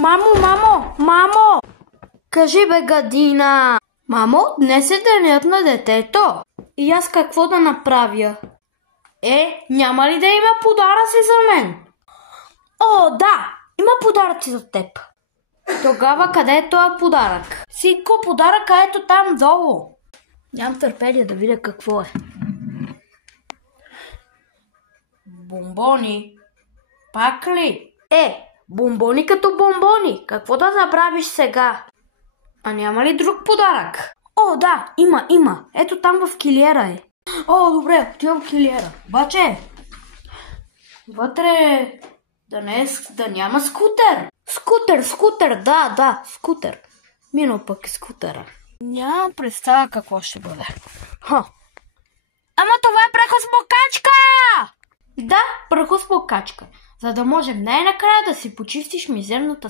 Мамо! Кажи бе, гадина! Мамо, днес е денят на детето. И аз какво да направя? Няма ли да има подаръци за мен? О, да! Има подаръци за теб. Тогава къде е този подарък? Синко, подаръка ето там долу. Нямам търпение да видя какво е. Бомбони? Пак ли? Бомбони като бомбони. Какво да забравиш сега? А няма ли друг подарък? О, да, има. Ето там в килиера е. О, добре, отивам в килиера. Обаче, вътре да няма скутер. Скутер, да, скутер. Минал пък и скутера. Нямам представа какво ще бъде. Ама това е прахосмокачка! Да, прахосмокачка. За да можем най-накрая да си почистиш мизерната